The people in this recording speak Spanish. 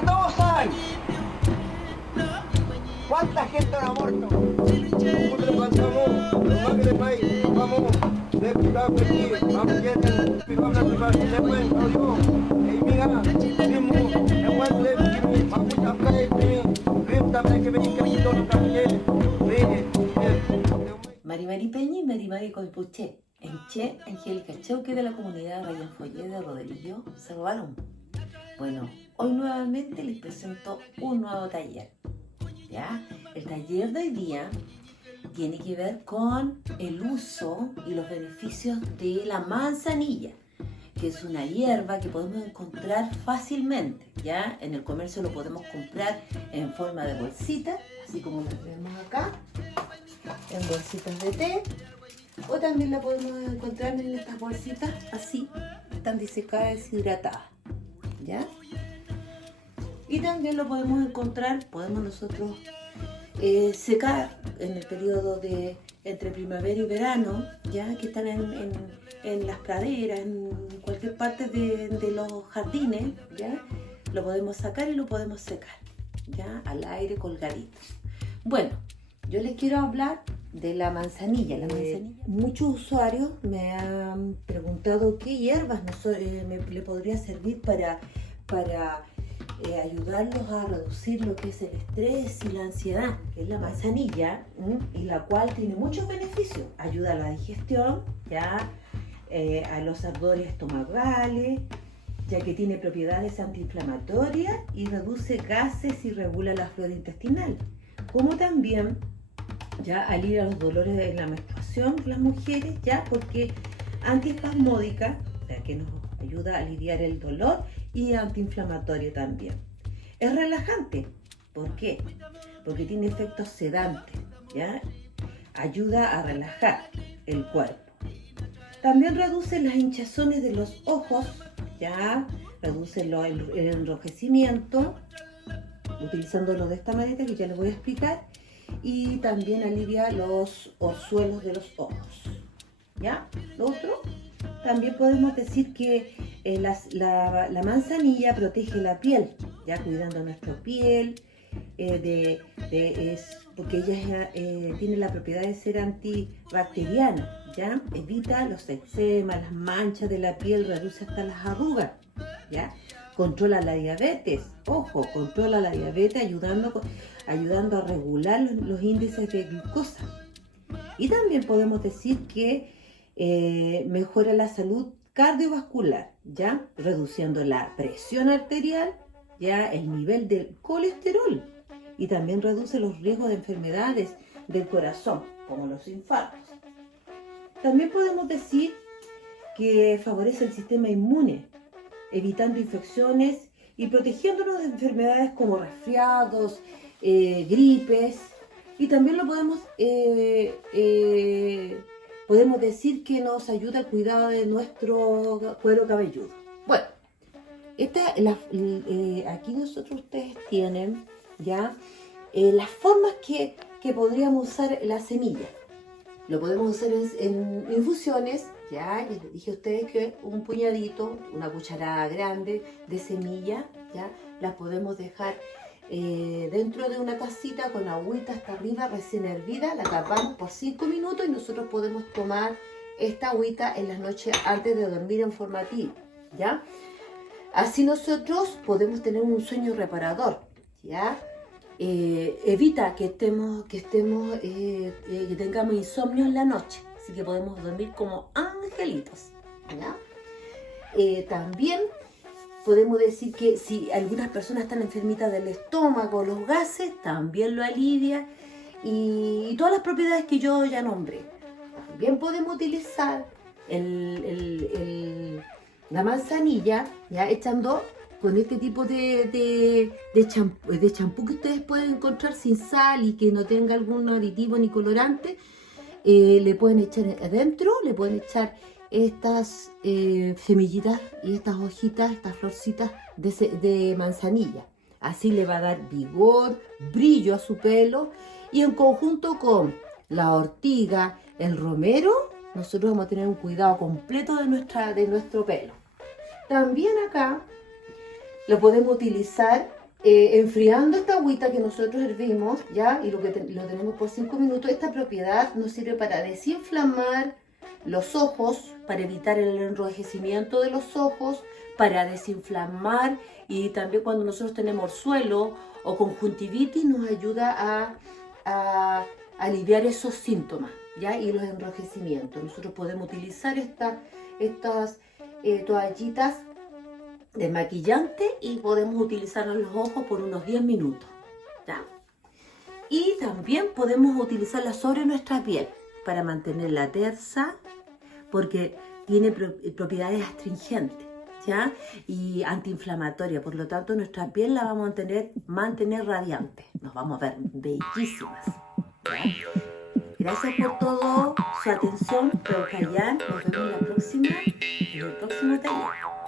que todos saben cuánta gente ha muerto. Nosotros levantamos, los más del país, vamos, de cuidado que aquí, vamos, quieren, que hablan de más, se pueden, no digo, mira, mismo, el guante, vamos a hablar, también que venir que todo lo también, Mari Mari Peña y Mari Mari Coipuché, en Che, Angélica Cheuque de la comunidad Ryan Follé de Rodrillo, se robaron. Bueno, hoy nuevamente les presento un nuevo taller. ¿Ya? El taller de hoy día tiene que ver con el uso y los beneficios de la manzanilla, que es una hierba que podemos encontrar fácilmente. ¿Ya? En el comercio lo podemos comprar en forma de bolsita, así como lo tenemos acá, en bolsitas de té, o también la podemos encontrar en estas bolsitas así, están disecadas, deshidratadas. ¿Ya? Y también lo podemos encontrar, podemos nosotros secar en el periodo de entre primavera y verano, ya que están en las praderas, en cualquier parte de los jardines, ya lo podemos sacar y lo podemos secar, ya al aire colgadito. Bueno, yo les quiero hablar de la manzanilla. Muchos usuarios me han preguntado qué hierbas le podría servir para ayudarlos a reducir lo que es el estrés y la ansiedad, que es la manzanilla, y la cual tiene muchos beneficios. Ayuda a la digestión, ya a los ardores estomacales, ya que tiene propiedades antiinflamatorias y reduce gases y regula la flora intestinal, como también ya alivia los dolores de la menstruación de las mujeres, ya porque antiespasmódica, o sea que nos ayuda a aliviar el dolor, y antiinflamatorio también. Es relajante. ¿Por qué? Porque tiene efectos sedantes, ¿ya? Ayuda a relajar el cuerpo. También reduce las hinchazones de los ojos, ¿ya? Reduce el enrojecimiento, utilizándolo de esta manera que ya les voy a explicar, y también alivia los orzuelos de los ojos, ¿ya? Lo otro, también podemos decir que la manzanilla protege la piel, ya cuidando nuestra piel, porque ella tiene la propiedad de ser antibacteriana, ya evita los eczemas, las manchas de la piel, reduce hasta las arrugas, ya controla la diabetes, ojo, controla la diabetes ayudando a regular los índices de glucosa. Y también podemos decir que mejora la salud cardiovascular, ya reduciendo la presión arterial, ya el nivel del colesterol, y también reduce los riesgos de enfermedades del corazón, como los infartos. También podemos decir que favorece el sistema inmune, evitando infecciones y protegiéndonos de enfermedades como resfriados, gripes, y también lo podemos decir que nos ayuda al cuidado de nuestro cuero cabelludo. Bueno, aquí ustedes tienen ya las formas que podríamos usar la semilla. Lo podemos usar en infusiones, ya les dije a ustedes que un puñadito, una cucharada grande de semilla, ya las podemos dejar dentro de una tacita con agüita hasta arriba recién hervida, la tapamos por 5 minutos y nosotros podemos tomar esta agüita en las noches antes de dormir en forma tibia, ¿ya? Así nosotros podemos tener un sueño reparador, ¿ya? Evita que tengamos insomnio en la noche, así que podemos dormir como angelitos, ¿ya? También podemos decir que si algunas personas están enfermitas del estómago, los gases, también lo alivia, y todas las propiedades que yo ya nombré. También podemos utilizar la manzanilla, ya echando con este tipo de champú que ustedes pueden encontrar sin sal y que no tenga algún aditivo ni colorante. Le pueden echar adentro, le pueden echar estas semillitas y estas hojitas, estas florcitas de manzanilla. Así le va a dar vigor, brillo a su pelo, y en conjunto con la ortiga, el romero, nosotros vamos a tener un cuidado completo de nuestro pelo. También acá lo podemos utilizar enfriando esta agüita que nosotros hervimos, ¿ya? Y lo tenemos por 5 minutos. Esta propiedad nos sirve para desinflamar los ojos, para evitar el enrojecimiento de los ojos, para desinflamar, y también cuando nosotros tenemos orzuelo o conjuntivitis nos ayuda a aliviar esos síntomas, ¿ya? Y los enrojecimientos. Nosotros podemos utilizar estas toallitas desmaquillante y podemos utilizarlo en los ojos por unos 10 minutos, ¿ya? Y también podemos utilizarla sobre nuestra piel para mantenerla tersa, porque tiene propiedades astringentes, ¿ya? Y antiinflamatoria. Por lo tanto, nuestra piel la vamos a mantener radiante. Nos vamos a ver bellísimas, ¿ya? Gracias por toda su atención, por callar. Nos vemos en el próximo taller.